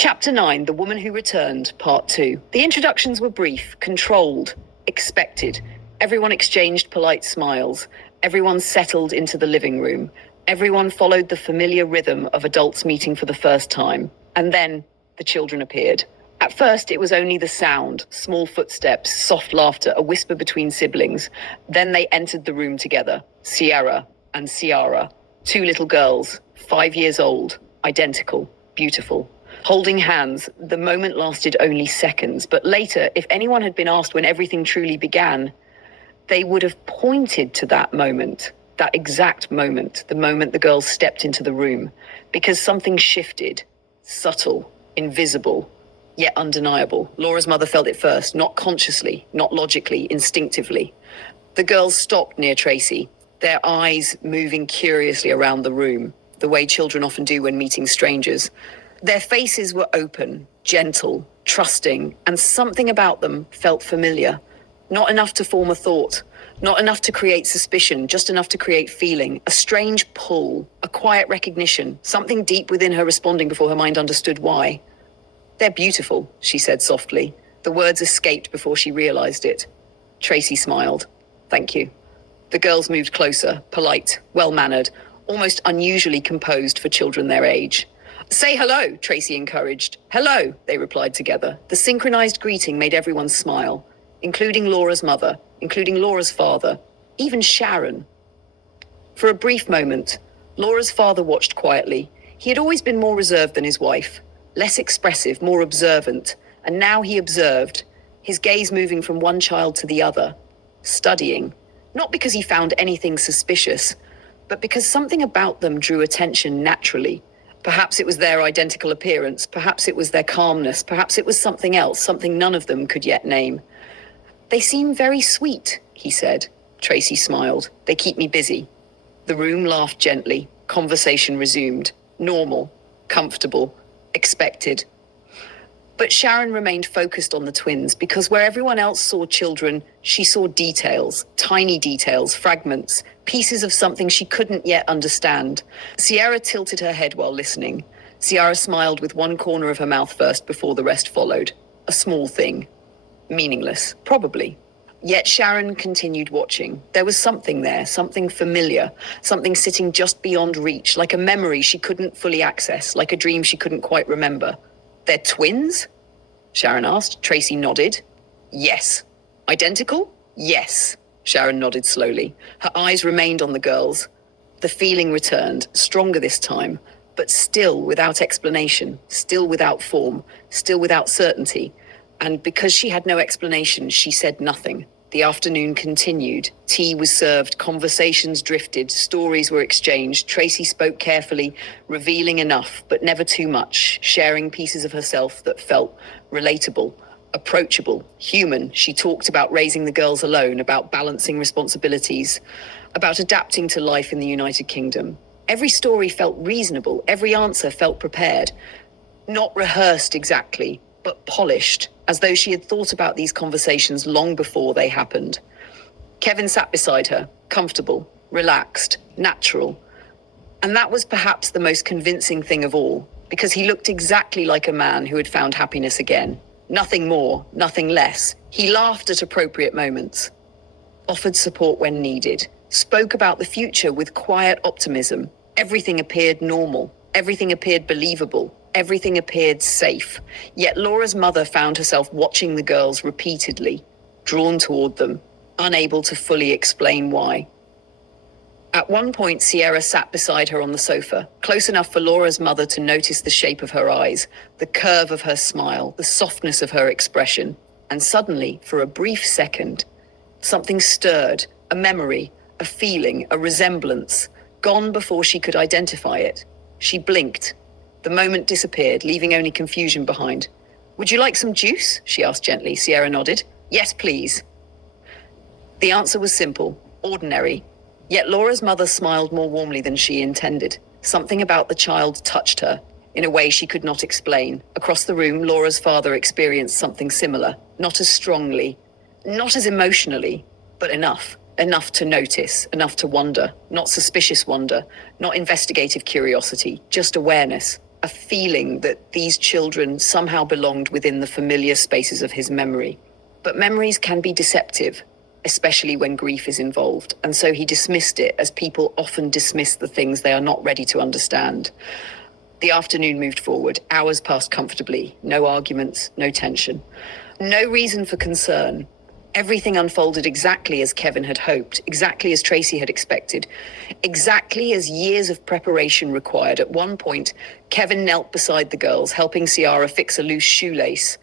Chapter 9, The Woman Who Returned, Part 2. The introductions were brief, controlled, expected. Everyone exchanged polite smiles. Everyone settled into the living room. Everyone followed the familiar rhythm of adults meeting for the first time. And then the children appeared. At first, it was only the sound, small footsteps, soft laughter, a whisper between siblings. Then they entered the room together. Sierra and Ciara, two little girls, 5 years old, identical, beautiful. Holding hands, the moment lasted only seconds, but later, if anyone had been asked when everything truly began, they would have pointed to that moment, that exact moment, the moment the girls stepped into the room, because something shifted, subtle, invisible, yet undeniable. Laura's mother felt it first, not consciously, not logically, instinctively. The girls stopped near Tracy, their eyes moving curiously around the room, the way children often do when meeting strangers. Their faces were open, gentle, trusting, and something about them felt familiar. Not enough to form a thought, not enough to create suspicion, just enough to create feeling. A strange pull, a quiet recognition, something deep within her responding before her mind understood why. "They're beautiful," she said softly. The words escaped before she realized it. Tracy smiled. "Thank you." The girls moved closer, polite, well-mannered, almost unusually composed for children their age. "Say hello," Tracy encouraged. "Hello," they replied together. The synchronized greeting made everyone smile, including Laura's mother, including Laura's father, even Sharon. For a brief moment, Laura's father watched quietly. He had always been more reserved than his wife, less expressive, more observant, and now he observed, his gaze moving from one child to the other, studying, not because he found anything suspicious, but because something about them drew attention naturally. Perhaps it was their identical appearance, perhaps it was their calmness, perhaps it was something else, something none of them could yet name. "They seem very sweet," he said. Tracy smiled. "They keep me busy." The room laughed gently. Conversation resumed. Normal, comfortable, expected. But Sharon remained focused on the twins because where everyone else saw children, she saw details, tiny details, fragments, pieces of something she couldn't yet understand. Sierra tilted her head while listening. Ciara smiled with one corner of her mouth first before the rest followed. A small thing. Meaningless, probably. Yet Sharon continued watching. There was something there, something familiar, something sitting just beyond reach, like a memory she couldn't fully access, like a dream she couldn't quite remember. "They're twins?" Sharon asked. Tracy nodded. "Yes." "Identical?" "Yes." Sharon nodded slowly. Her eyes remained on the girls. The feeling returned, stronger this time, but still without explanation, still without form, still without certainty. And because she had no explanation, she said nothing. The afternoon continued. Tea was served, conversations drifted, stories were exchanged. Tracy spoke carefully, revealing enough, but never too much, sharing pieces of herself that felt relatable, approachable, human. She talked about raising the girls alone, about balancing responsibilities, about adapting to life in the United Kingdom. Every story felt reasonable, every answer felt prepared. Not rehearsed exactly, but polished, as though she had thought about these conversations long before they happened. Kevin sat beside her, comfortable, relaxed, natural. And that was perhaps the most convincing thing of all, because he looked exactly like a man who had found happiness again. Nothing more, nothing less. He laughed at appropriate moments, offered support when needed, spoke about the future with quiet optimism. Everything appeared normal. Everything appeared believable. Everything appeared safe. Yet Laura's mother found herself watching the girls repeatedly, drawn toward them, unable to fully explain why. At one point, Sierra sat beside her on the sofa, close enough for Laura's mother to notice the shape of her eyes, the curve of her smile, the softness of her expression. And suddenly, for a brief second, something stirred, a memory, a feeling, a resemblance, gone before she could identify it. She blinked. The moment disappeared, leaving only confusion behind. "Would you like some juice?" she asked gently. Sierra nodded. "Yes, please." The answer was simple, ordinary. Yet Laura's mother smiled more warmly than she intended. Something about the child touched her, in a way she could not explain. Across the room, Laura's father experienced something similar, not as strongly, not as emotionally, but enough. Enough to notice, enough to wonder, not suspicious wonder, not investigative curiosity, just awareness. a feeling that these children somehow belonged within the familiar spaces of his memory. But memories can be deceptive, especially when grief is involved, and so he dismissed it as people often dismiss the things they are not ready to understand. The afternoon moved forward. Hours passed comfortably. No arguments, no tension. No reason for concern. Everything unfolded exactly as Kevin had hoped, exactly as Tracy had expected, exactly as years of preparation required. At one point, Kevin knelt beside the girls, helping Ciara fix a loose shoelace.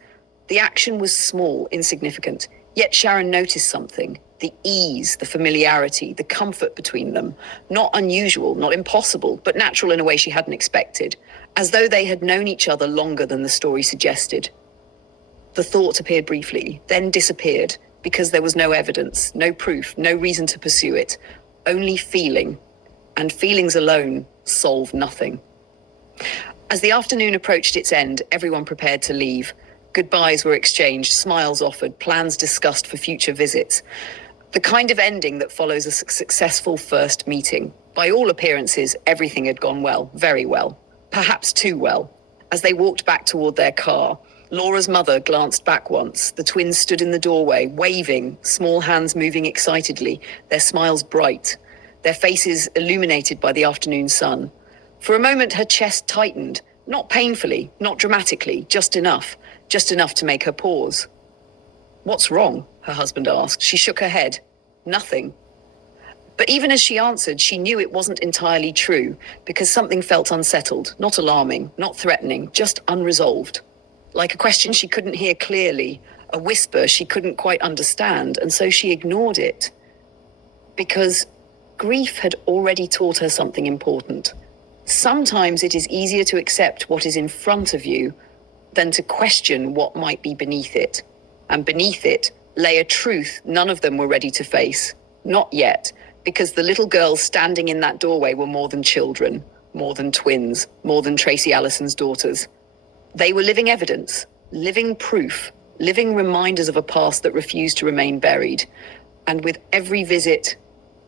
The action was small, insignificant, yet Sharon noticed something. The ease, the familiarity, the comfort between them. Not unusual, not impossible, but natural in a way she hadn't expected, as though they had known each other longer than the story suggested. The thought appeared briefly, then disappeared, because there was no evidence, no proof, no reason to pursue it, only feeling. And feelings alone solve nothing. As the afternoon approached its end, everyone prepared to leave. Goodbyes were exchanged, smiles offered, plans discussed for future visits. The kind of ending that follows a successful first meeting. By all appearances, everything had gone well, very well, perhaps too well. As they walked back toward their car, Laura's mother glanced back once. The twins stood in the doorway, waving, small hands moving excitedly, their smiles bright, their faces illuminated by the afternoon sun. For a moment, her chest tightened, not painfully, not dramatically, just enough to make her pause. "What's wrong?" her husband asked. She shook her head. Nothing. But even as she answered, she knew it wasn't entirely true, because something felt unsettled, not alarming, not threatening, just unresolved. Like a question she couldn't hear clearly, a whisper she couldn't quite understand, and so she ignored it. Because grief had already taught her something important. Sometimes it is easier to accept what is in front of you than to question what might be beneath it. And beneath it lay a truth none of them were ready to face. Not yet, because the little girls standing in that doorway were more than children, more than twins, more than Tracy Allison's daughters. They were living evidence, living proof, living reminders of a past that refused to remain buried. And with every visit,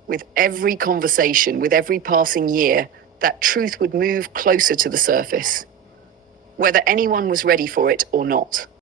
with every conversation, with every passing year, that truth would move closer to the surface, whether anyone was ready for it or not.